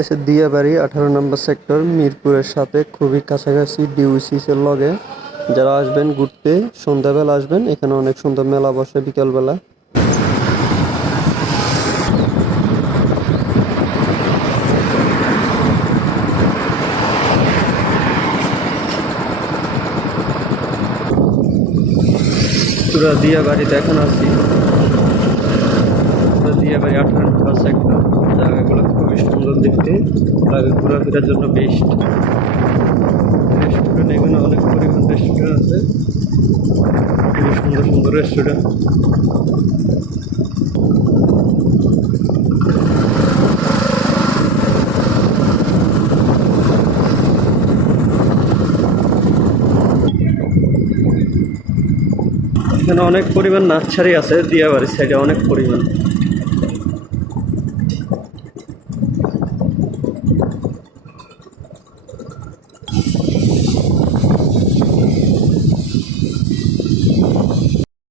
এটা দিয়াবাড়ি 18 নম্বর সেক্টর মিরপুরের সাথে খুবই কাছাকাছি ডিউসিসের লগে। যারা আসবেন ঘুরতে সন্ধ্যাবেলা আসবেন, এখানে অনেক সুন্দর মেলা বসে বিকালবেলা। পুরা দিয়াবাড়িতে এখন আছি, দিয়াবাড়ি 18 নম্বর সেক্টর। জায়গাগুলো খুবই সুন্দর দেখতে, লাগে ঘোরাফেরার জন্য বেস্ট। রেস্টুরেন্ট এখানে অনেক পরিমাণ রেস্টুরেন্ট আছে, খুবই সুন্দর সুন্দর রেস্টুরেন্ট। এখানে অনেক পরিমাণ নার্সারি আছে, দিয়াবাড়ির সাইডে অনেক পরিমাণ।